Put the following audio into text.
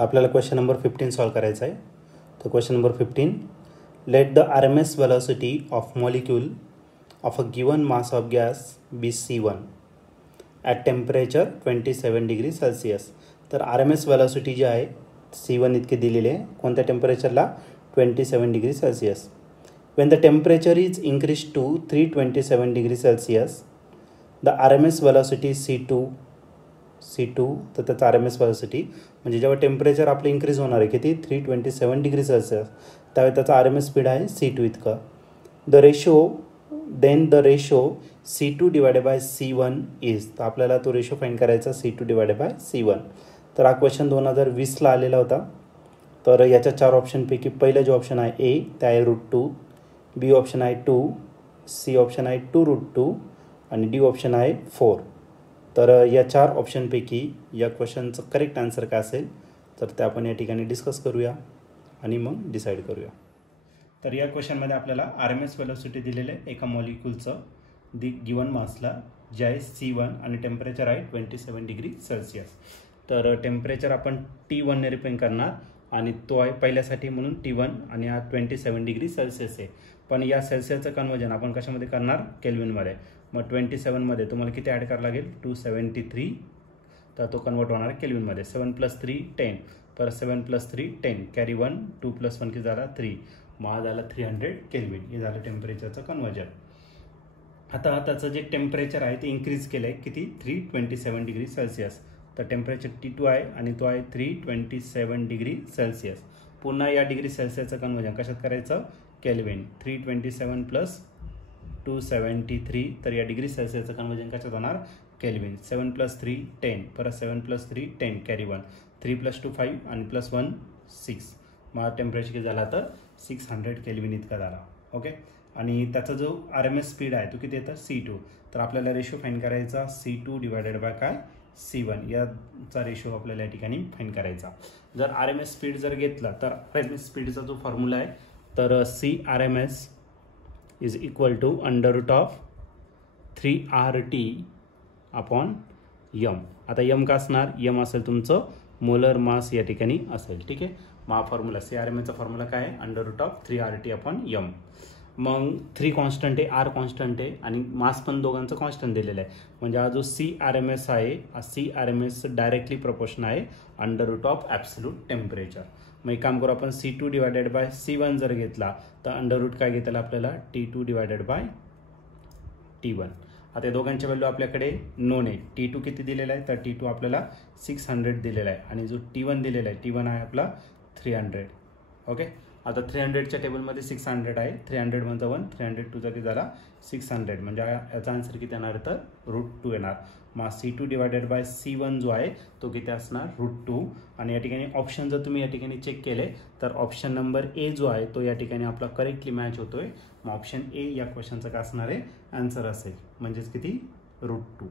तर आपल्याला question number 15 solve करायचा आहे. तर question number 15, let the RMS velocity of molecule of a given mass of gas be C1 at temperature 27 degree Celsius. तर RMS velocity जी आहे C1 इतके दिलेले आहे कोणत्या टेम्परेचरला 27 degree Celsius. when the temperature is increased to 327 degree Celsius the RMS velocity C2 तर त्याचा RMS velocity म्हणजे जेव्हा टेम्परेचर आपलं इंक्रीज होणार आहे किती 327 डिग्री सेल्सिअस त्यावेळी त्याचा RMS स्पीड आहे C2 इतका. The ratio C2 divided by C1 is. तर आपल्याला तो रेशो फाईंड करायचा C2 डिवायडेड बाय C1. तर हा क्वेश्चन 2020ला आलेला होता. तर याच्या 4 ऑप्शनपैकी पहिलं जे ऑप्शन आहे ए ते आहे √2, बी ऑप्शन आहे 2, सी ऑप्शन आहे 2√2 आणि डी ऑप्शन आहे 4. तर या 4 ऑप्शनपैकी या क्वेश्चनचं करेक्ट आन्सर काय असेल तर ते आपण या ठिकाणी डिस्कस करूया आणि मग डिसाईड करूया. तर या क्वेश्चनमध्ये आपल्याला RMS वेलोसिटी दिलेलं आहे एका मॉलिक्यूलचं गिवन मासला जे आहे C1 आणि टेम्परेचर आहे 27 डिग्री सेल्सिअस. तर टेम्परेचर आपण T1 ने रिप्रेझेंट करणार आणि तो आहे पहिल्यासाठी म्हणून T1 आणि हा 27 डिग्री सेल्सिअस आहे. पण या सेल्सिअसचं कन्वर्जन आपण कशामध्ये करणार केल्विनमध्ये. मग 27मध्ये तुम्हाला किती ॲड करावं लागेल 273. तर तो कन्वर्ट होणार केल्विनमध्ये. 7 + 3 10 परत 7 + 3 10 कॅरी 1 2 + 1 किती झाला 3. मग झालं 300 केल्विन. हे झालं टेम्परेचरचं कन्वर्जन. आता त्याचं जे टेम्परेचर आहे ते इन्क्रीज केलं आहे किती 327 डिग्री सेल्सिअस. तर टेम्परेचर T2 आहे आणि तो आहे 327 डिग्री सेल्सिअस. पुन्हा या डिग्री सेल्सिअसचं कन्वर्जन कशात करायचं केल्विन. 327 + 273 तर या डिग्री सेल्सिअसचं कन्वर्जन कशात होणार केल्विन. 7 + 3 10 परत 7 + 3 10 कॅरी 1 3 + 2 5 आणि +1 6. मग टेम्परेचर किती झाला तर 600 केल्विन इतका झाला. ओके. आणि त्याचा जो RMS स्पीड आहे तो किती येतं C2. तर आपल्याला रेशो फाईंड करायचा C2 डिवायडेड बाय काय C1 याचा रेशो आपल्याला या ठिकाणी फाईंड करायचा. जर RMS स्पीड जर घेतला तर RMS स्पीडचा जो फॉर्म्युला आहे तर CRMS is equal to √3RT/m. आता m का असणार m असेल तुमचं मोलर मास या ठिकाणी असेल. ठीक आहे. मग हा फॉर्म्युला CRMSचा फॉर्म्युला काय आहे √3RT/m. मग 3 कॉन्स्टंट आहे R कॉन्स्टंट आहे आणि मास पण दोघांचं कॉन्स्टंट दिलेलं आहे. म्हणजे हा जो CRMS आहे हा CRMS डायरेक्टली प्रोपोर्शन आहे √ॲब्सोल्यूट टेम्परेचर. मग एक काम करू आपण C2 डिवायडेड बाय C1 जर घेतला तर काय घेतलं आपल्याला T2 डिवायडेड बाय T1. आता या दोघांच्या व्हॅल्यू आपल्याकडे नोन आहे. T2 किती दिलेला आहे तर T2 आपल्याला 600 दिलेला आहे आणि जो T1 दिलेला आहे T1 आहे आपला 300. ओके. आता 300च्या टेबलमध्ये 600 आहे. 300 × 1 300 2 किती झाला 600 म्हणजे याचा आन्सर किती येणार तर √2 येणार. मग C2 डिवायडेड बाय C1 जो आहे तो किती असणार √2. आणि या ठिकाणी ऑप्शन जर तुम्ही या ठिकाणी चेक केले तर ऑप्शन नंबर ए जो आहे तो या ठिकाणी आपला करेक्टली मॅच होतोय. मग ऑप्शन ए या क्वेश्चनचं काय असणार आहे आन्सर असेल म्हणजेच किती √2.